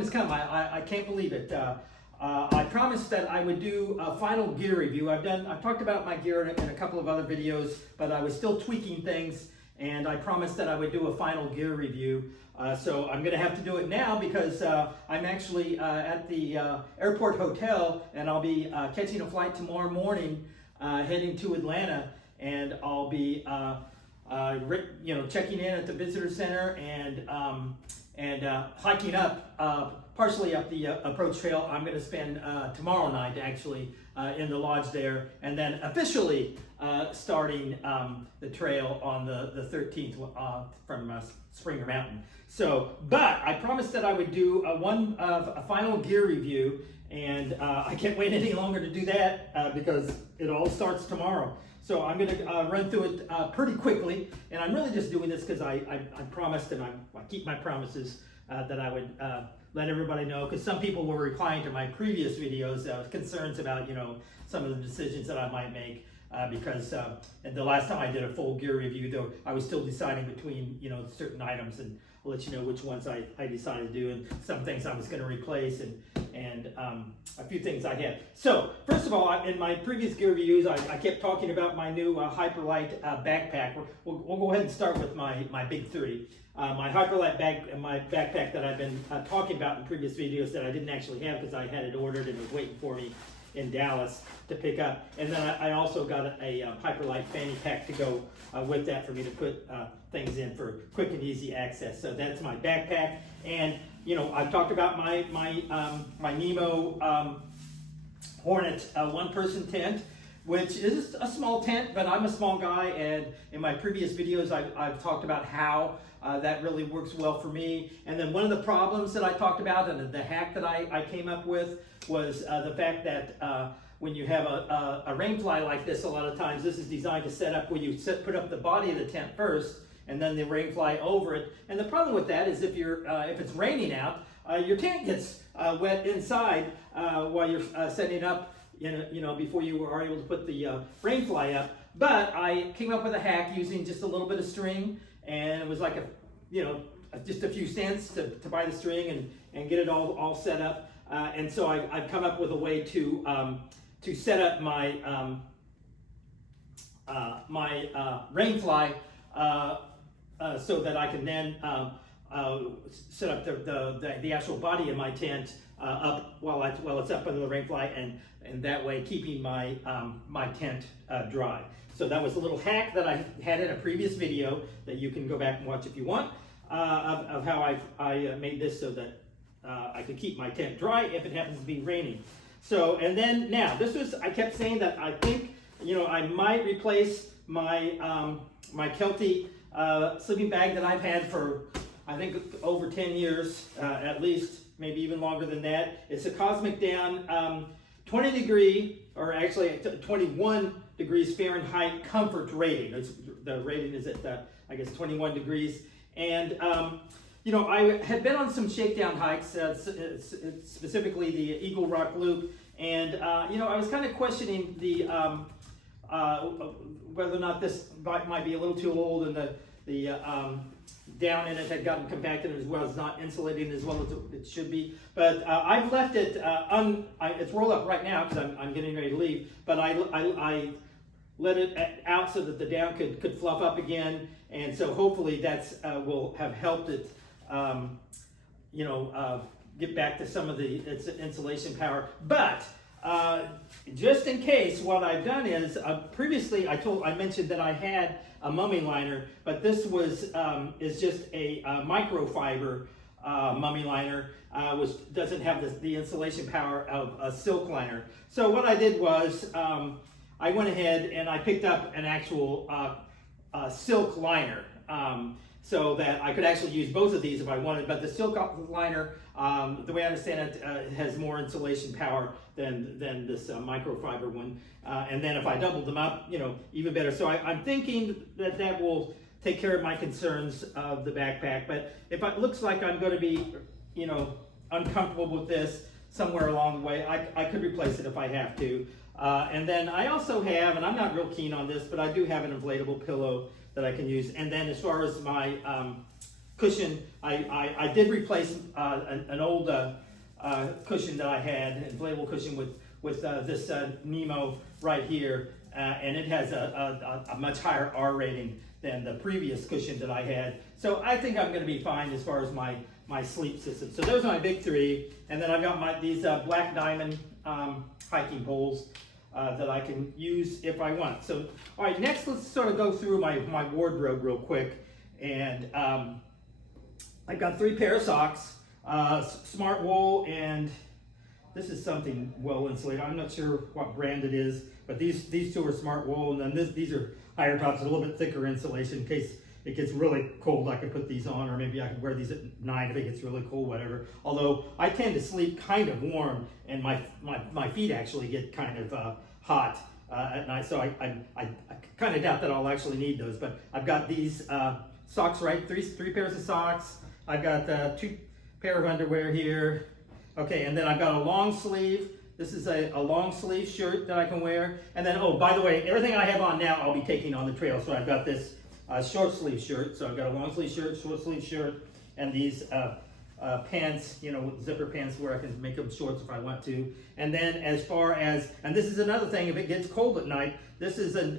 time has come. I can't believe it. I promised that I would do a final gear review. I've talked about my gear in a couple of other videos, but I was still tweaking things, and I promised that I would do a final gear review. So I'm going to have to do it now because I'm actually at the airport hotel, and I'll be catching a flight tomorrow morning heading to Atlanta, and I'll be checking in at the visitor center and hiking up partially up the approach trail. I'm going to spend tomorrow night actually in the lodge there, and then officially starting the trail on the 13th from Springer Mountain. So, but I promised that I would do a final gear review, and I can't wait any longer to do that because it all starts tomorrow. So I'm going to run through it pretty quickly, and I'm really just doing this because I promised, and I keep my promises, that I would let everybody know, because some people were replying to my previous videos, concerns about, some of the decisions that I might make, because the last time I did a full gear review, though, I was still deciding between, certain items, and I'll let you know which ones I decided to do, and some things I was going to replace, and a few things I had. So, first of all, in my previous gear reviews, I kept talking about my new Hyperlite backpack. We'll go ahead and start with my big three. My Hyperlite backpack that I've been talking about in previous videos that I didn't actually have because I had it ordered and it was waiting for me in Dallas to pick up. And then I also got a Hyperlite fanny pack to go with that for me to put things in for quick and easy access. So that's my backpack. And I've talked about my Nemo Hornet one-person tent, which is a small tent, but I'm a small guy, and in my previous videos I've talked about how that really works well for me. And then one of the problems that I talked about and the hack that I came up with was the fact that when you have a rainfly like this, a lot of times this is designed to set up where you put up the body of the tent first, and then the rainfly over it. And the problem with that is if it's raining out, your tent gets wet inside while you're setting up, before you are able to put the rainfly up. But I came up with a hack using just a little bit of string, and it was like just a few cents to buy the string and get it all set up. And so I've come up with a way to set up my rainfly so that I can then set up the actual body of my tent up while it's up under the rainfly, and that way keeping my my tent dry. So that was a little hack that I had in a previous video that you can go back and watch if you want, of how I made this so that I could keep my tent dry if it happens to be raining. So, and then now, I kept saying that I think, I might replace my my Kelty sleeping bag that I've had for, I think, over 10 years, at least, maybe even longer than that. It's a Cosmic Down 20 degree, or actually 21 degrees Fahrenheit comfort rating. The rating is at, I guess, 21 degrees. And, I had been on some shakedown hikes, specifically the Eagle Rock Loop, and, I was kind of questioning whether or not this might be a little too old, and the down in it had gotten compacted as well as not insulating as well as it should be. But I've left it, it's rolled up right now because I'm getting ready to leave, but I let it out so that the down could fluff up again, and so hopefully that's will have helped it get back to some of its insulation power. But just in case, what I've done is previously I mentioned that I had a mummy liner, but this is just a microfiber mummy liner, which doesn't have the insulation power of a silk liner. So what I did was I went ahead and I picked up an actual silk liner, so that I could actually use both of these if I wanted. But the silk liner, the way I understand it, has more insulation power than this microfiber one. And then if I doubled them up, even better. So I'm thinking that will take care of my concerns of the backpack. But if it looks like I'm going to be, uncomfortable with this somewhere along the way, I could replace it if I have to. And then I also have, and I'm not real keen on this, but I do have an inflatable pillow that I can use. And then as far as my cushion. I did replace an old cushion that I had, an inflatable cushion with this Nemo right here, and it has a much higher R rating than the previous cushion that I had. So I think I'm going to be fine as far as my sleep system. So those are my big three, and then I've got these black diamond hiking poles that I can use if I want. So all right, next let's sort of go through my wardrobe real quick, and I've got 3 pair of socks, smart wool, and this is something well insulated. I'm not sure what brand it is, but these 2 are smart wool, and then these are higher tops, a little bit thicker insulation in case it gets really cold. I could put these on, or maybe I could wear these at night if it gets really cold, whatever. Although I tend to sleep kind of warm, and my feet actually get kind of hot at night, so I kind of doubt that I'll actually need those. But I've got these socks, right? Three pairs of socks. I've got 2 pair of underwear here. Okay, and then I've got a long sleeve. This is a long sleeve shirt that I can wear. And then, oh, by the way, everything I have on now, I'll be taking on the trail. So I've got this short sleeve shirt. So I've got a long sleeve shirt, short sleeve shirt, and these pants, you know, zipper pants where I can make them shorts if I want to. And then as far as, and this is another thing, if it gets cold at night, this is a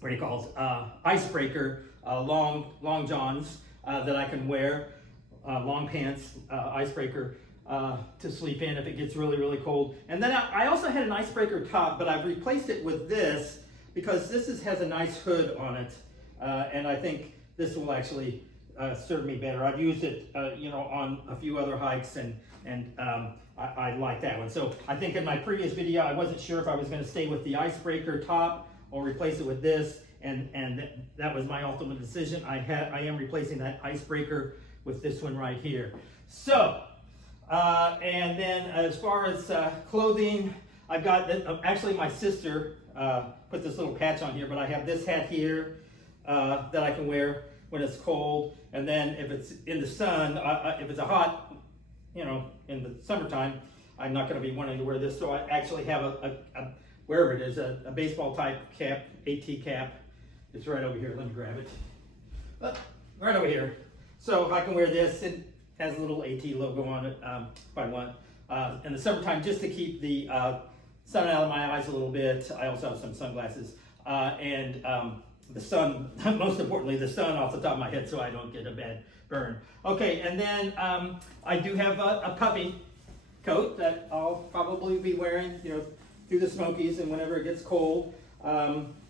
what do you call it? Icebreaker, long johns that I can wear, long pants, icebreaker to sleep in if it gets really, really cold. And then I also had an icebreaker top, but I've replaced it with this because this has a nice hood on it, and I think this will actually serve me better. I've used it, you know, on a few other hikes, and I like that one. So I think in my previous video, I wasn't sure if I was going to stay with the icebreaker top or replace it with this, and that was my ultimate decision. I am replacing that icebreaker with this one right here. So, and then as far as clothing, I've got, actually my sister put this little patch on here, but I have this hat here that I can wear when it's cold, and then if it's in the sun, if it's a hot, you know, in the summertime, I'm not going to be wanting to wear this, so I actually have a wherever it is, a baseball type cap, AT cap. It's right over here. Let me grab it. Right over here. So I can wear this. It has a little AT logo on it if I want. In the summertime, just to keep the sun out of my eyes a little bit. I also have some sunglasses. And the sun, most importantly, the sun off the top of my head so I don't get a bad burn. Okay, and then I do have a puffy coat that I'll probably be wearing, you know, through the Smokies and whenever it gets cold.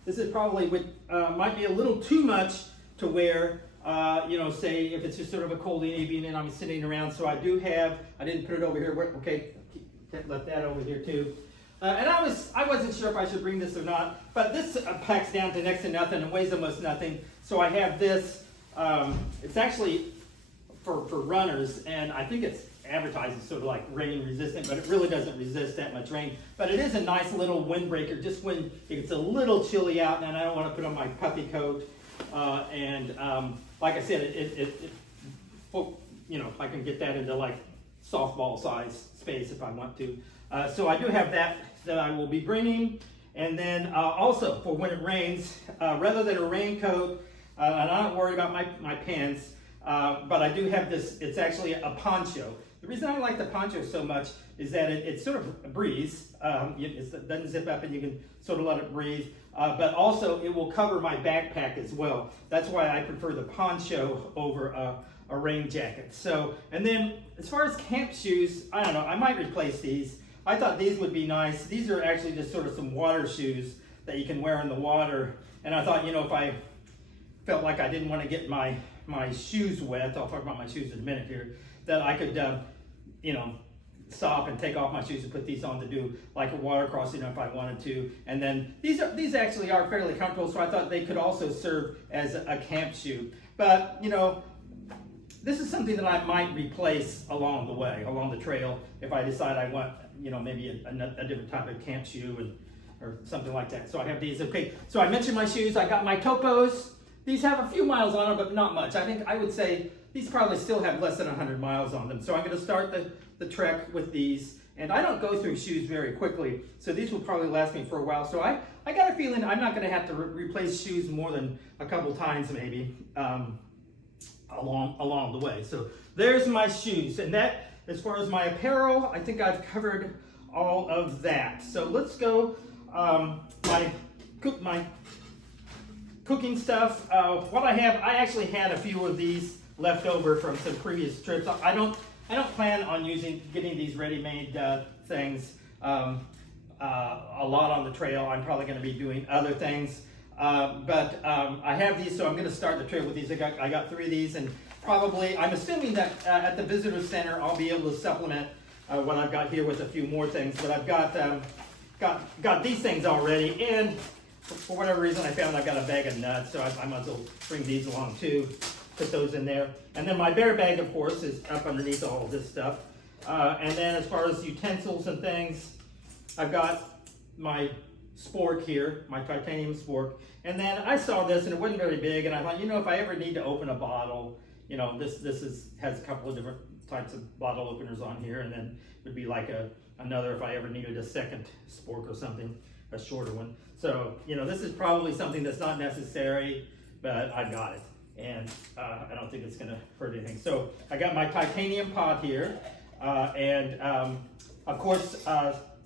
This is probably might be a little too much to wear, you know, say if it's just sort of a cold evening and I'm sitting around. So I do have, I didn't put it over here. Okay, left that over here too. And I wasn't sure if I should bring this or not, but this packs down to next to nothing and weighs almost nothing. So I have this. It's actually for runners, and I think it's advertised as sort of like rain resistant, but it really doesn't resist that much rain. But it is a nice little windbreaker just when it's a little chilly out and I don't want to put on my puffy coat. Like I said, you know, I can get that into like softball size space if I want to. So I do have that I will be bringing. And then also for when it rains, rather than a raincoat, and I'm not worried about my pants, but I do have this, it's actually a poncho. The reason I like the poncho so much is that it's sort of a breeze. It doesn't zip up and you can sort of let it breathe. But also it will cover my backpack as well. That's why I prefer the poncho over a rain jacket. So, and then as far as camp shoes, I don't know, I might replace these. I thought these would be nice. These are actually just sort of some water shoes that you can wear in the water. And I thought, you know, if I felt like I didn't want to get my shoes wet, I'll talk about my shoes in a minute here, that I could, you know, stop and take off my shoes and put these on to do like a water crossing if I wanted to. And then these actually are fairly comfortable, so I thought they could also serve as a camp shoe. But, you know, this is something that I might replace along the way, along the trail, if I decide I want, you know, maybe a different type of camp shoe or something like that. So I have these. Okay, so I mentioned my shoes. I got my Topos. These have a few miles on them, but not much. I would say these probably still have less than 100 miles on them. So I'm going to start the trek with these. And I don't go through shoes very quickly, so these will probably last me for a while. So I got a feeling I'm not going to have to replace shoes more than a couple times maybe along the way. So there's my shoes. And that, as far as my apparel, I think I've covered all of that. So let's go, my cooking stuff. What I actually had a few of these left over from some previous trips. I don't plan on getting these ready-made things a lot on the trail. I'm probably going to be doing other things, but I have these, so I'm going to start the trail with these. I got 3 of these, and probably I'm assuming that at the visitor center I'll be able to supplement what I've got here with a few more things. But I've got these things already, and for whatever reason I found I've got a bag of nuts, so I might as well bring these along too. Put those in there. And then my bear bag, of course, is up underneath all of this stuff. And then as far as utensils and things, I've got my spork here, my titanium spork. And then I saw this and it wasn't very big, and I thought, if I ever need to open a bottle, this has a couple of different types of bottle openers on here, and then it would be like another if I ever needed a second spork or something, a shorter one. So, this is probably something that's not necessary, but I've got it. And I don't think it's going to hurt anything. So I got my titanium pot here, and of course,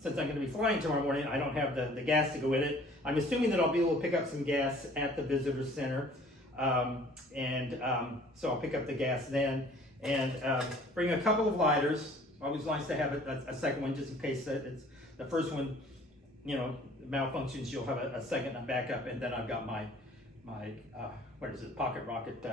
since I'm going to be flying tomorrow morning, I don't have the gas to go in it. I'm assuming that I'll be able to pick up some gas at the visitor center, so I'll pick up the gas then, and bring a couple of lighters. Always nice to have a second one just in case it's the first one, malfunctions. You'll have a second backup, and then I've got my pocket rocket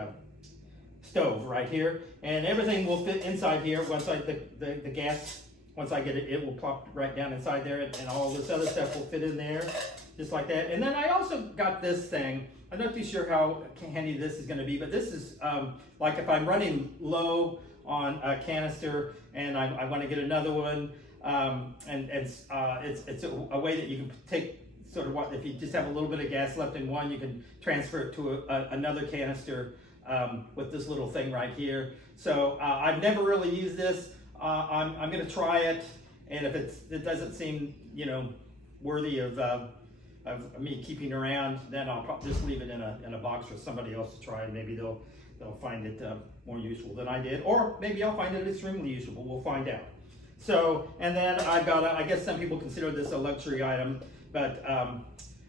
stove right here, and everything will fit inside here. Once the gas, once I get it, it will plop right down inside there, and all this other stuff will fit in there, just like that. And then I also got this thing. I'm not too sure how handy this is going to be, but this is like if I'm running low on a canister and I want to get another one, and it's a way that you can take sort of what, if you just have a little bit of gas left in one, you can transfer it to another canister with this little thing right here. So I've never really used this. I'm going to try it, and if it doesn't seem worthy of me keeping around, then I'll probably just leave it in a box for somebody else to try, and maybe they'll find it more useful than I did, or maybe I'll find it extremely useful. We'll find out. So, and then I've got I guess some people consider this a luxury item, but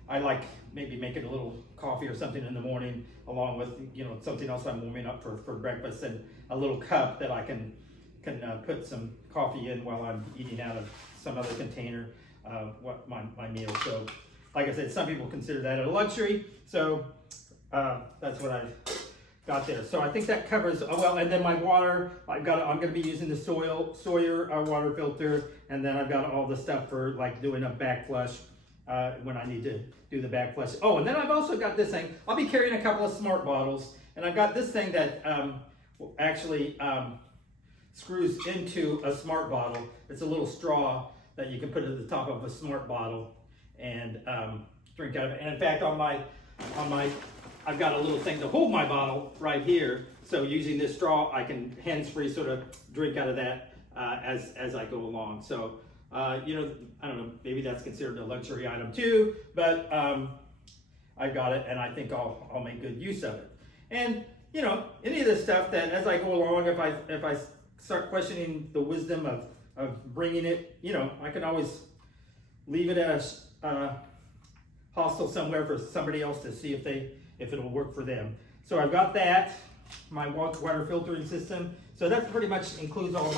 I like maybe making a little coffee or something in the morning, along with something else I'm warming up for breakfast, and a little cup that I can put some coffee in while I'm eating out of some other container, my meal. So, like I said, some people consider that a luxury. So that's what I've got there. So I think that covers well. And then my water, I'm going to be using the Sawyer water filter, and then I've got all the stuff for like doing a back flush when I need to do the back flush. Oh, and then I've also got this thing. I'll be carrying a couple of smart bottles, and I've got this thing that actually screws into a smart bottle. It's a little straw that you can put at the top of a smart bottle and drink out of it. And in fact, I've got a little thing to hold my bottle right here. So using this straw, I can hands-free sort of drink out of that as I go along. So, I don't know, maybe that's considered a luxury item too, but I've got it, and I think I'll make good use of it. And, any of this stuff that as I go along, if I start questioning the wisdom of bringing it, I can always leave it as hostel somewhere for somebody else to see if it'll work for them. So I've got that, my water filtering system. So that pretty much includes all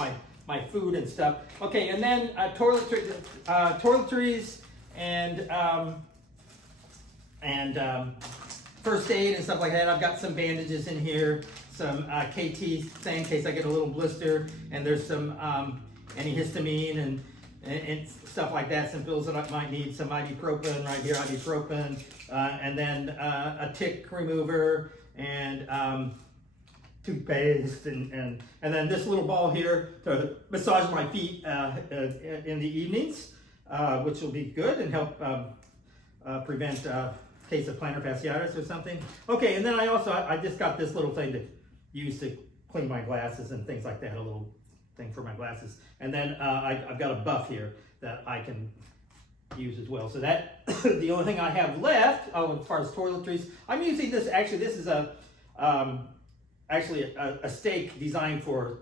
my food and stuff. Okay, and then toiletries and first aid and stuff like that. I've got some bandages in here, some KT thing in case I get a little blister, and there's some antihistamine and stuff like that, some pills that I might need, some ibuprofen right here, ibuprofen, and then a tick remover, and toothpaste, and then this little ball here to massage my feet in the evenings, which will be good and help prevent case of plantar fasciitis or something. Okay, and then I just got this little thing to use to clean my glasses and things like that, a little thing for my glasses. And then I've got a buff here that I can use as well. So that the only thing I have left, as far as toiletries, I'm using this. Actually, this is a stake designed for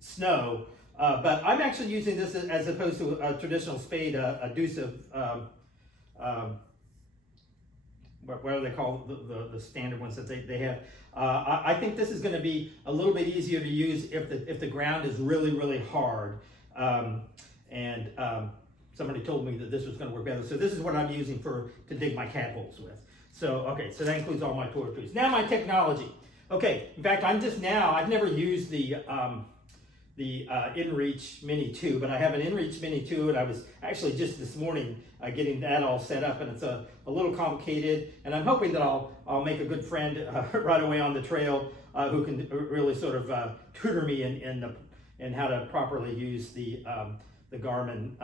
snow, but I'm actually using this as opposed to a traditional spade, a deuce of what do they call the standard ones that they have. I think this is going to be a little bit easier to use if the ground is really hard. Somebody told me that this was going to work better. So this is what I'm using to dig my cat holes with. So, okay, so that includes all my toiletries. Now my technology. Okay, in fact, I've never used the InReach Mini 2, but I have an InReach Mini 2, and I was actually just this morning getting that all set up, and it's a little complicated, and I'm hoping that I'll make a good friend right away on the trail who can really sort of tutor me in how to properly use the Garmin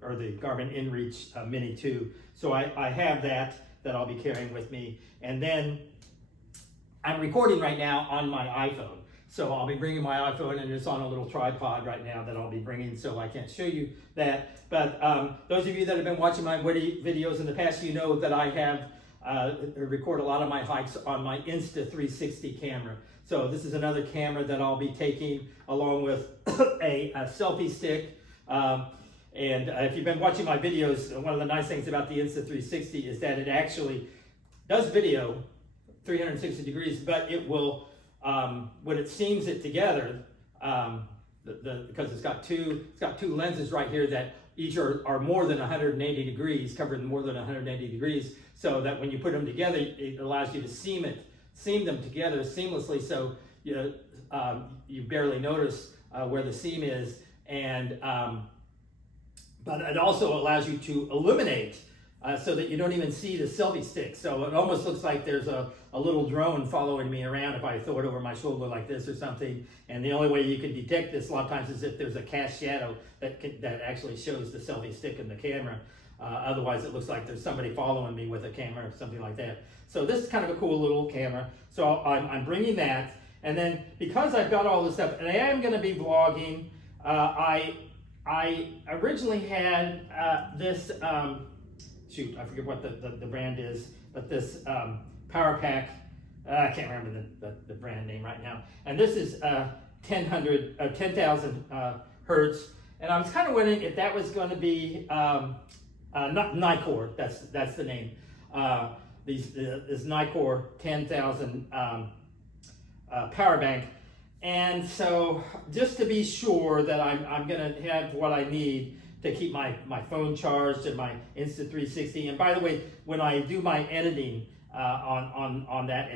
or the Garmin InReach Mini 2. So I have that I'll be carrying with me, and then I'm recording right now on my iPhone. So I'll be bringing my iPhone, and it's on a little tripod right now that I'll be bringing, so I can't show you that. But those of you that have been watching my videos in the past, you know that I have record a lot of my hikes on my Insta 360 camera. So this is another camera that I'll be taking along with a selfie stick. And if you've been watching my videos, one of the nice things about the Insta 360 is that it actually does video 360 degrees, but it will, when it seams it together, because it's got two lenses right here that each are more than 180 degrees, covered more than 180 degrees, so that when you put them together, it allows you to seam them together seamlessly, so you barely notice where the seam is, and but it also allows you to illuminate so that you don't even see the selfie stick. So it almost looks like there's a little drone following me around if I throw it over my shoulder like this or something. And the only way you can detect this a lot of times is if there's a cast shadow that actually shows the selfie stick in the camera. Otherwise it looks like there's somebody following me with a camera or something like that. So this is kind of a cool little camera. So I'm bringing that. And then because I've got all this stuff, and I am going to be vlogging, I originally had this, shoot, I forget what the brand is, but this power pack, I can't remember the brand name right now. And this is 10,000 hertz. And I was kind of wondering if that was going to be, not Nicor, that's the name. This Nicor 10,000 power bank. And so just to be sure that I'm going to have what I need to keep my phone charged and my Insta 360. And by the way, when I do my editing on that,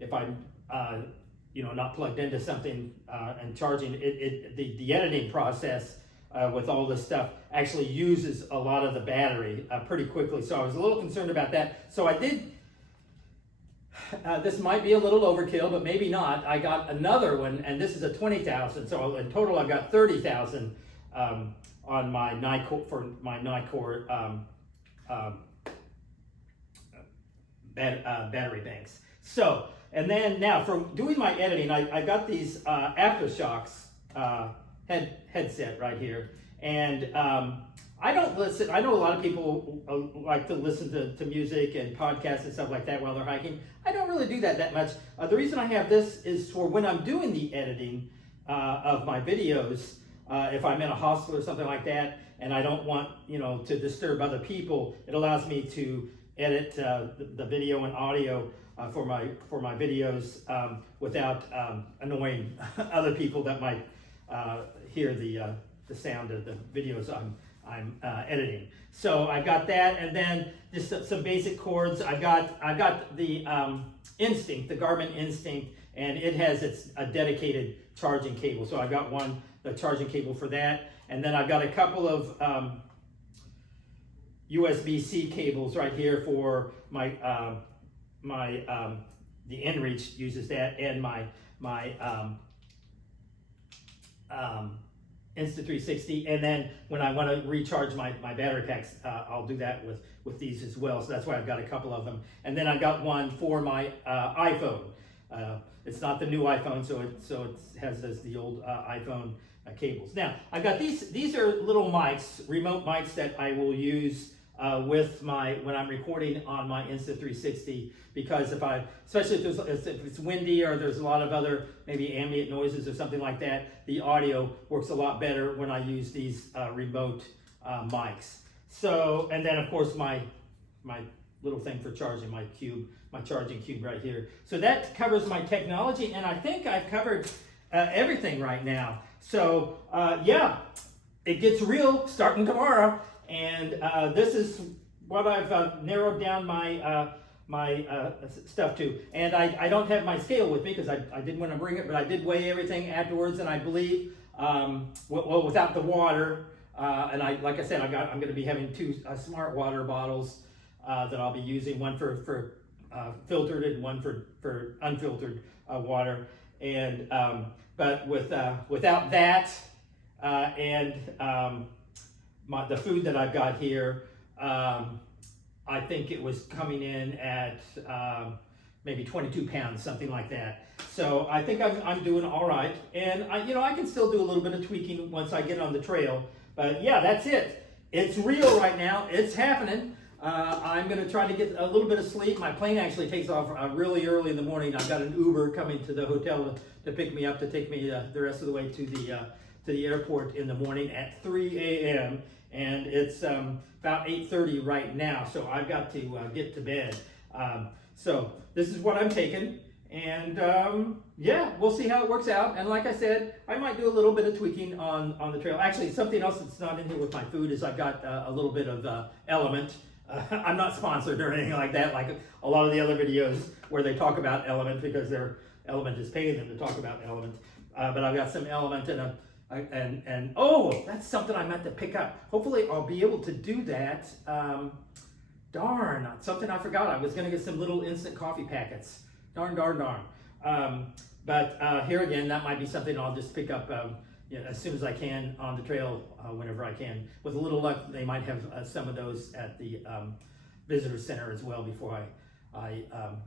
if I'm not plugged into something and charging, the editing process with all this stuff actually uses a lot of the battery pretty quickly. So I was a little concerned about that. So I did. This might be a little overkill, but maybe not. I got another one, and this is a 20,000. So in total, I've got 30,000 on my Nicor for my Nicor battery banks. So, and then now for doing my editing, I got these AfterShokz headset right here, and I don't listen. I know a lot of people like to listen to music and podcasts and stuff like that while they're hiking. I don't really do that much. The reason I have this is for when I'm doing the editing of my videos. If I'm in a hostel or something like that, and I don't want to disturb other people, it allows me to edit the video and audio for my videos without annoying other people that might hear the sound of the videos I'm editing. So I've got that, and then just some basic cords. I've got the Instinct, the Garmin Instinct, and it has a dedicated charging cable. So I've got the charging cable for that, and then I've got a couple of USB-C cables right here for my the InReach uses that, and my Insta 360, and then when I want to recharge my battery packs, I'll do that with these as well. So that's why I've got a couple of them. And then I've got one for my iPhone. It's not the new iPhone, so it has the old iPhone cables. Now, I've got these are little mics, remote mics that I will use with when I'm recording on my Insta 360, because especially if it's windy or there's a lot of other maybe ambient noises or something like that, the audio works a lot better when I use these remote mics. So, and then of course my little thing for charging, my charging cube right here. So that covers my technology, and I think I've covered everything right now. So yeah, it gets real starting tomorrow, and this is what I've narrowed down my stuff to. And I don't have my scale with me because I didn't want to bring it, but I did weigh everything afterwards, and I believe, well, without the water, and like I said, I'm going to be having 2 smart water bottles that I'll be using, one for filtered and one for unfiltered water. And but without that and the food that I've got here, I think it was coming in at maybe 22 pounds, something like that. So I think I'm doing all right, and I can still do a little bit of tweaking once I get on the trail. But yeah, that's it. It's real right now. It's happening. I'm going to try to get a little bit of sleep. My plane actually takes off really early in the morning. I've got an Uber coming to the hotel to pick me up, to take me the rest of the way to the airport in the morning at 3 a.m. And it's about 8:30 right now, so I've got to get to bed. So this is what I'm taking, and yeah, we'll see how it works out. And like I said, I might do a little bit of tweaking on the trail. Actually, something else that's not in here with my food is I've got a little bit of Element. I'm not sponsored or anything like that, like a lot of the other videos where they talk about Element because their Element is paying them to talk about Element. But I've got some Element and oh, that's something I meant to pick up. Hopefully I'll be able to do that. Darn, something I forgot. I was going to get some little instant coffee packets. Darn. But here again, that might be something I'll just pick up as soon as I can on the trail, whenever I can. With a little luck, they might have some of those at the visitor center as well before I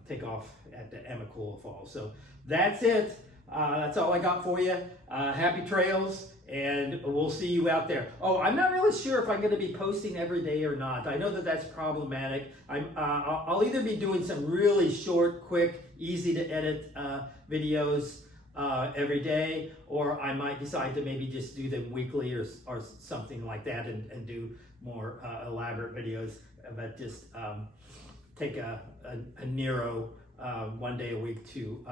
take off at the Emmacool Falls. So that's it. That's all I got for you. Happy trails, and we'll see you out there. Oh, I'm not really sure if I'm going to be posting every day or not. I know that that's problematic. I'll either be doing some really short, quick, easy to edit videos every day, or I might decide to maybe just do them weekly or something like that, and do more elaborate videos, but just take a narrow one day a week to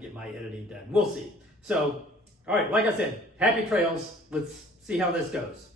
get my editing done. We'll see. So, all right, like I said, happy trails. Let's see how this goes.